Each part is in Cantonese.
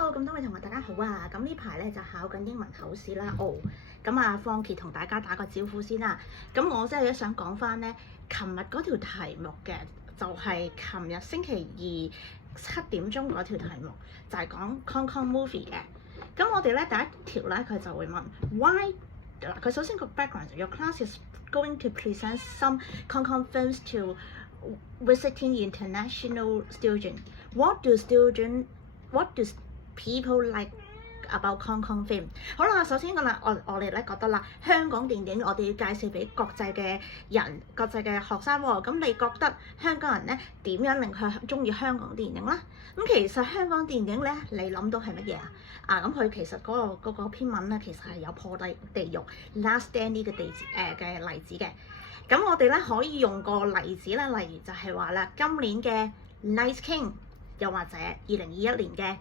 Hello，咁多位同學大家好啊！咁呢排咧就考緊英文口試啦。咁啊，放傑同大家打個招呼先啦。咁我真係想講翻咧，琴日嗰條題目嘅就係琴日星期二7點鐘嗰條題目，就係講 Hong Kong movie 嘅。咁我哋咧第一條咧佢就會問 why 嗱，佢首先個 background 就 your class is going to present some Hong Kong films to visiting international students. What do people like about Hong Kong film？ 好啦，首先我哋咧覺得啦，香港電影我哋要介紹俾國際嘅人、國際嘅學生喎。咁你覺得香港人咧點樣令佢中意香港電影啦？咁其實香港電影咧，你諗到係乜嘢啊？咁佢其實嗰個篇文咧，其實係有破地獄 Last Stand 呢個嘅例子嘅。咁我哋咧可以用個例子咧，例如就係話啦，今年嘅 Night King， 又或者2021年嘅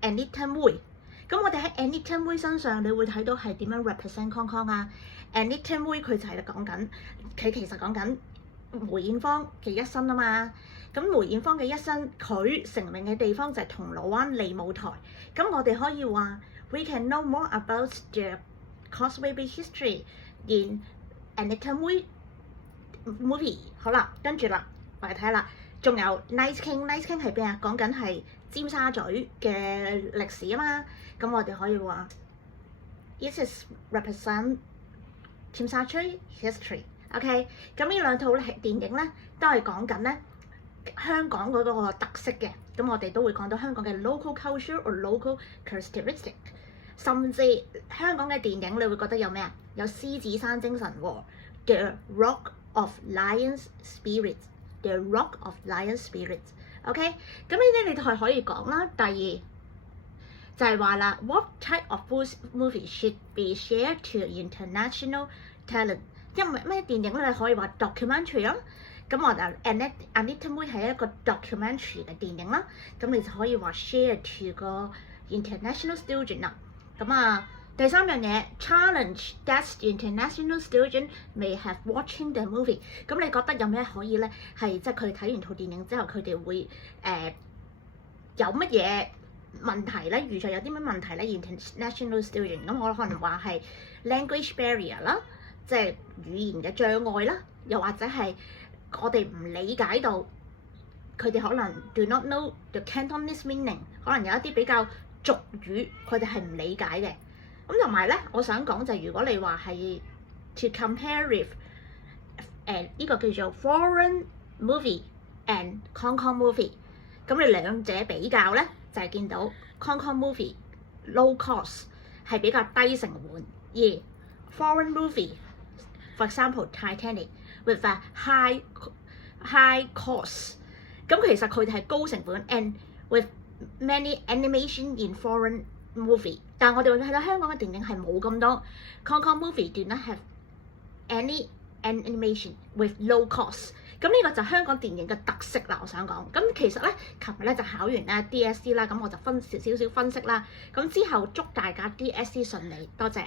Anita Mui。咁我哋喺 Anita Mui 身上，你會睇到係點樣 represent Hong Kong 啊 ？Anita Mui 佢就係講緊，佢其實講緊梅艷芳嘅一生啊嘛。咁梅艷芳嘅一生，佢成名嘅地方就係銅鑼灣利舞台。咁我哋可以話 ，we can know more about the Causeway Bay history in Anita Mui movie。好啦，跟住啦，我哋睇啦，仲有 Night King 係邊啊？講緊係尖沙咀嘅歷史啊嘛。咁我哋可以話 ，it is represent 尖沙咀 history。OK， 咁呢兩套電影咧，都係講緊咧香港嗰個特色嘅。咁我哋都會講到香港嘅 local culture or local characteristic。甚至香港嘅電影，你會覺得有咩啊？有獅子山精神喎 ，The Rock of Lion Spirit。The Rock of Lion Spirit。OK， 咁呢啲你都係可以講啦。第二就係話啦 ，What type of movie should be shared to international talent？ 因為咩電影咧？你可以話 documentary 啦。咁我就 Anita Mui 係一個 documentary 嘅電影啦。咁你就可以話 share to 個 international student 啦。咁啊，第三樣嘢 challenge that international student may have watching the movie。咁你覺得有咩可以咧？係即係佢哋睇完套電影之後，佢哋會有乜嘢問題咧？遇著有啲乜問題咧 ？international student 咁我可能話係 language barrier 啦，即係語言嘅障礙啦，又或者係我哋唔理解到佢哋可能 do not know the Cantonese meaning， 可能有一啲比較俗語佢哋係唔理解嘅。咁同埋咧，我想講就係如果你話係 to compare with 呢個叫做 foreign movie and Hong Kong movie， 咁你兩者比較咧，就係見到 Hong Kong movie low cost 係比較低成本，而 foreign movie for example Titanic with a high cost， 咁其實佢哋係高成本 and with many animation in foreign movie， 但係我哋會睇到香港嘅電影係冇咁多 Hong Kong movie do not have any animation with low cost。 咁呢個就香港電影嘅特色啦，我想講。咁其實咧，琴日咧就考完咧 DSE 啦，咁我就少少分析啦。咁之後祝大家 DSE 順利，多謝。